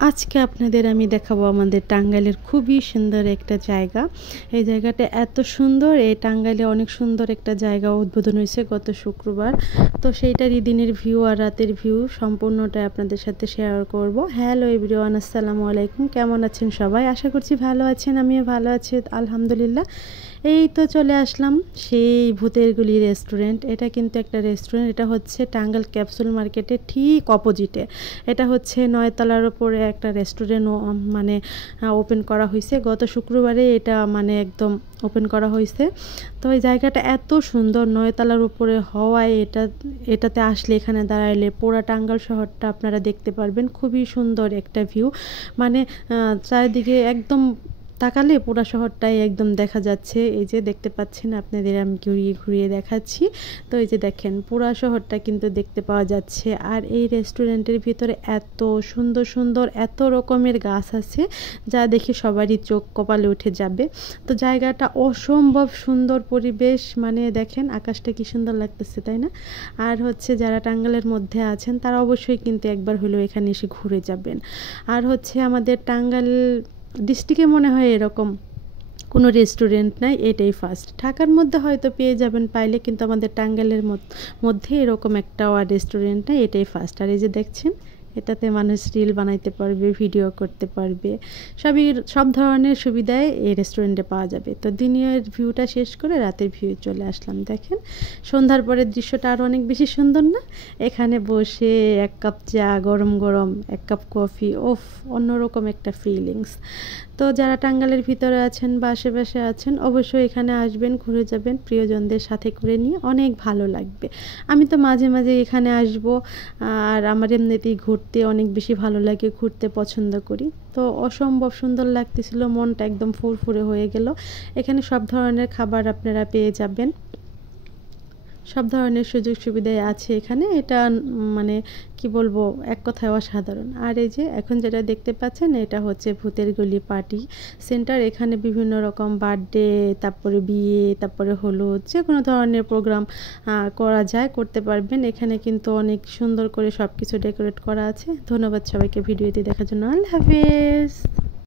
আজকে আপনাদের আমি দেখাবো আমাদের টাঙ্গাইলের খুবই সুন্দর একটা জায়গা। এই জায়গাটা এত সুন্দর, এই টাঙ্গাইলে অনেক সুন্দর একটা জায়গা উদ্বোধন হয়েছে গত শুক্রবার। তো সেইটারই দিনের ভিউ আর রাতের ভিউ সম্পূর্ণটা আপনাদের সাথে শেয়ার করব। হ্যালো এভরিওয়ান, আসসালামু আলাইকুম। কেমন আছেন সবাই? আশা করছি ভালো আছেন, আমিও ভালো আছি আলহামদুলিল্লাহ। এই তো চলে আসলাম সেই ভূতের গুলি রেস্টুরেন্ট। এটা কিন্তু একটা রেস্টুরেন্ট, এটা হচ্ছে টাঙ্গাইল ক্যাপসুল মার্কেটের ঠিক অপোজিটে। এটা হচ্ছে 9 তলার উপরে একটা রেস্টুরেন্ট মানে ওপেন করা হয়েছে গত শুক্রবারে। এটা মানে একদম ওপেন করা হয়েছে। তো এই জায়গাটা এত সুন্দর, 9 তলার উপরে হওয়ায় এটাতে আসলে এখানে দাঁড়াইলে পুরা টাঙ্গাইল শহরটা আপনারা দেখতে পারবেন। খুবই সুন্দর একটা ভিউ, মানে চারিদিকে একদম তাকালে পুরা শহরটাই একদম দেখা যাচ্ছে। এই যে দেখতে পাচ্ছেন, আপনাদের আমি ঘুরিয়ে ঘুরিয়ে দেখাচ্ছি। তো এই যে দেখেন পুরা শহরটা কিন্তু দেখতে পাওয়া যাচ্ছে। আর এই রেস্টুরেন্টের ভিতরে এত সুন্দর সুন্দর এত রকমের গাছ আছে, যা দেখে সবারই চোখ কপালে উঠে যাবে। তো জায়গাটা অসম্ভব সুন্দর পরিবেশ, মানে দেখেন আকাশটা কি সুন্দর লাগতেছে, তাই না? আর হচ্ছে যারা টাঙ্গাইলের মধ্যে আছেন তারা অবশ্যই কিন্তু একবার হলেও এখানে এসে ঘুরে যাবেন। আর হচ্ছে আমাদের টাঙ্গাইল ডিস্ট্রিক্টে মনে হয় এরকম কোনো রেস্টুরেন্ট নাই, এটাই ফার্স্ট। ঢাকার মধ্যে হয়তো পেয়ে যাবেন পাইলে, কিন্তু আমাদের টাঙ্গাইলের মধ্যে এরকম একটা রেস্টুরেন্ট নাই, এটাই ফার্স্ট। আর এই যে দেখছেন, এটাতে মানুষ রিল বানাইতে পারবে, ভিডিও করতে পারবে, সব ধরনের সুবিধাই এই রেস্টুরেন্টে পাওয়া যাবে। তো দিনের ভিউটা শেষ করে রাতের ভিউ চলে আসলাম। দেখেন সন্ধ্যার পরের দৃশ্যটা আরও অনেক বেশি সুন্দর না? এখানে বসে এক কাপ চা, গরম গরম এক কাপ কফি, ওফ, অন্যরকম একটা ফিলিংস। তো যারা টাঙ্গাইলের ভিতরে আছেন বা আশেপাশে আছেন, অবশ্যই এখানে আসবেন, ঘুরে যাবেন প্রিয়জনদের সাথে করে নিয়ে, অনেক ভালো লাগবে। আমি তো মাঝে মাঝে এখানে আসব। আর আমার এমনিতেই ঘুরতে অনেক বেশি ভালো লাগে, ঘুরতে পছন্দ করি। তো অসম্ভব সুন্দর লাগতেছিল, মনটা একদম ফুরফুরে হয়ে গেল। এখানে সব ধরনের খাবার আপনারা পেয়ে যাবেন, সব ধরনের সুযোগ সুবিধাই আছে এখানে। এটা মানে কি বলবো, এক কথায় অসাধারণ। আর এই যে এখন যেটা দেখতে পাচ্ছেন, এটা হচ্ছে ভূতের গলি পার্টি সেন্টার। এখানে বিভিন্ন রকম বার্থডে, তারপরে বিয়ে, তারপরে হলুদ, যে কোনো ধরনের প্রোগ্রাম করা যায়, করতে পারবেন। এখানে কিন্তু অনেক সুন্দর করে সব কিছু ডেকোরেট করা আছে। ধন্যবাদ সবাইকে ভিডিওটি দেখার জন্য। আল্লাহ হাফেজ।